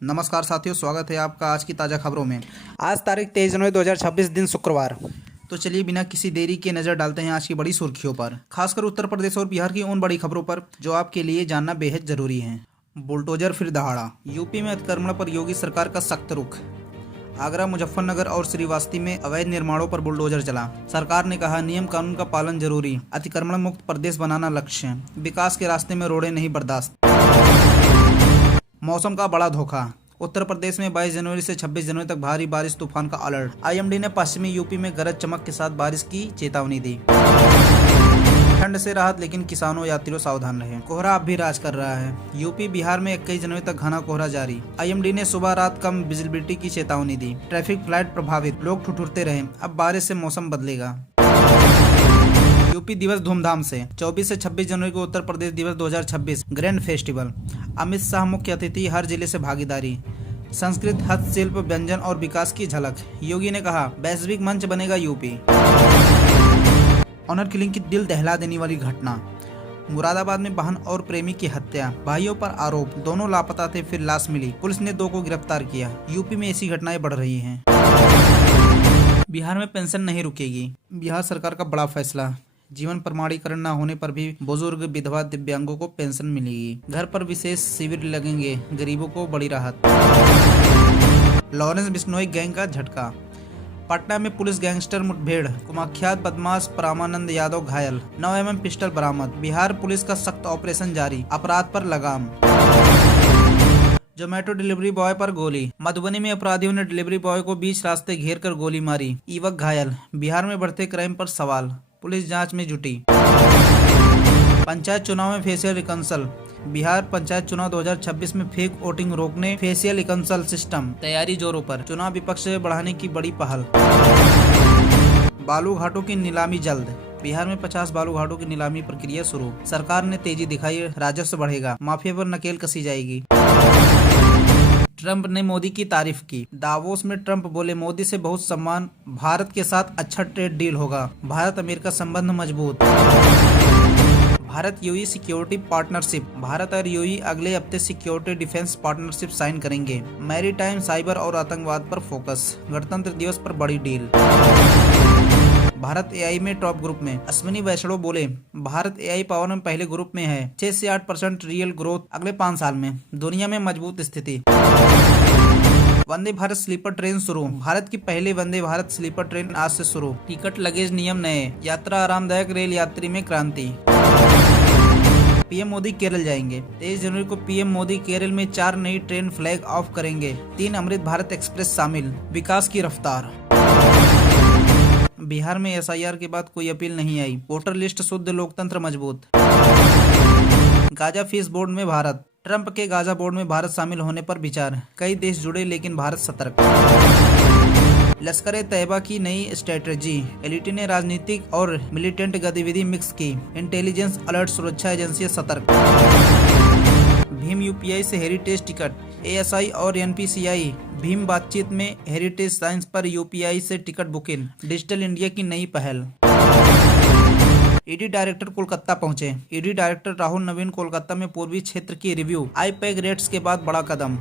नमस्कार साथियों, स्वागत है आपका आज की ताज़ा खबरों में। आज तारीख 23 जनवरी 2026, दिन शुक्रवार। तो चलिए बिना किसी देरी के नज़र डालते हैं आज की बड़ी सुर्खियों पर, खासकर उत्तर प्रदेश और बिहार की उन बड़ी खबरों पर जो आपके लिए जानना बेहद जरूरी है। बुलडोजर फिर दहाड़ा, यूपी में अतिक्रमण पर योगी सरकार का सख्त रुख। आगरा, मुजफ्फरनगर और श्रीवास्तव में अवैध निर्माणों पर बुलडोजर चला। सरकार ने कहा नियम कानून का पालन जरूरी, अतिक्रमण मुक्त प्रदेश बनाना लक्ष्य, विकास के रास्ते में रोड़े नहीं बर्दाश्त। मौसम का बड़ा धोखा, उत्तर प्रदेश में 22 जनवरी से 26 जनवरी तक भारी बारिश तूफान का अलर्ट। आईएमडी ने पश्चिमी यूपी में गरज चमक के साथ बारिश की चेतावनी दी। ठंड से राहत, लेकिन किसानों यात्रियों सावधान रहें। कोहरा अब भी राज कर रहा है। यूपी बिहार में 21 जनवरी तक घना कोहरा जारी। आईएमडी ने सुबह रात कम विजिबिलिटी की चेतावनी दी। ट्रैफिक फ्लाइट प्रभावित, लोग ठिठुरते रहे। अब बारिश से मौसम बदलेगा। यूपी दिवस धूमधाम से, 24 से 26 जनवरी को उत्तर प्रदेश दिवस 2026 ग्रैंड फेस्टिवल। अमित शाह मुख्य अतिथि, हर जिले से भागीदारी। संस्कृत, हस्तशिल्प, व्यंजन और विकास की झलक। योगी ने कहा वैश्विक मंच बनेगा यूपी। ऑनर किलिंग की दिल दहला देने वाली घटना। मुरादाबाद में बहन और प्रेमी की हत्या, भाइयों पर आरोप, दोनों लापता थे, फिर लाश मिली। पुलिस ने 2 को गिरफ्तार किया। यूपी में ऐसी घटनाएं बढ़ रही हैं। बिहार में पेंशन नहीं रुकेगी, बिहार सरकार का बड़ा फैसला। जीवन प्रमाणीकरण न होने पर भी बुजुर्ग, विधवा, दिव्यांगों को पेंशन मिलेगी। घर पर विशेष शिविर लगेंगे, गरीबों को बड़ी राहत। लॉरेंस बिश्नोई गैंग का झटका। पटना में पुलिस गैंगस्टर मुठभेड़, कुख्यात बदमाश परमानंद यादव घायल। 9 mm पिस्टल बरामद। बिहार पुलिस का सख्त ऑपरेशन जारी, अपराध पर लगाम। जोमेटो डिलीवरी बॉय पर गोली। मधुबनी में अपराधियों ने डिलीवरी बॉय को बीच रास्ते घेर कर गोली मारी, युवक घायल। बिहार में बढ़ते क्राइम पर सवाल, पुलिस जांच में जुटी। पंचायत चुनाव में फेशियल रिकंसल। बिहार पंचायत चुनाव 2026 में फेक वोटिंग रोकने फेशियल रिकंसल सिस्टम, तैयारी जोरों पर। चुनाव विपक्ष से बढ़ाने की बड़ी पहल। बालू घाटों की नीलामी जल्द। बिहार में 50 बालू घाटों की नीलामी प्रक्रिया शुरू। सरकार ने तेजी दिखाई, राजस्व बढ़ेगा, माफिया पर नकेल कसी जाएगी। ट्रंप ने मोदी की तारीफ की। दावोस में ट्रंप बोले मोदी से बहुत सम्मान, भारत के साथ अच्छा ट्रेड डील होगा। भारत अमेरिका संबंध मजबूत। Bharat UAE security partnership. Bharat और यूएई अगले हफ्ते सिक्योरिटी डिफेंस पार्टनरशिप साइन करेंगे। मैरीटाइम, साइबर और आतंकवाद पर फोकस। गणतंत्र दिवस पर बड़ी डील। भारत एआई में टॉप ग्रुप में। अश्विनी वैष्णव बोले भारत एआई पावर में पहले ग्रुप में है। 6 से 8% रियल ग्रोथ अगले 5 साल में। दुनिया में मजबूत स्थिति। वंदे भारत स्लीपर ट्रेन शुरू। भारत की पहली वंदे भारत स्लीपर ट्रेन आज से शुरू। टिकट लगेज नियम नए, यात्रा आरामदायक, रेल यात्री में क्रांति। पीएम मोदी केरल जाएंगे। 23 जनवरी को पीएम मोदी केरल में 4 नई ट्रेन फ्लैग ऑफ करेंगे। 3 अमृत भारत एक्सप्रेस शामिल। विकास की रफ्तार। बिहार में एसआईआर के बाद कोई अपील नहीं आई। वोटर लिस्ट शुद्ध, लोकतंत्र मजबूत। गाजा फीस बोर्ड में भारत। ट्रंप के गाजा बोर्ड में भारत शामिल होने पर विचार। कई देश जुड़े लेकिन भारत सतर्क। लश्कर तैयबा की नई स्ट्रेटजी। एलटीटी ने राजनीतिक और मिलिटेंट गतिविधि मिक्स की। इंटेलिजेंस अलर्ट, सुरक्षा एजेंसी सतर्क। भीम यूपीआई से हेरिटेज टिकट। एएसआई और एनपीसीआई भीम बातचीत में हेरिटेज साइंस पर यूपीआई से टिकट बुकिंग। डिजिटल इंडिया की नई पहल। ईडी डायरेक्टर कोलकाता पहुंचे। ईडी डायरेक्टर राहुल नवीन कोलकाता में पूर्वी क्षेत्र की रिव्यू। आईपैक रेट्स के बाद बड़ा कदम।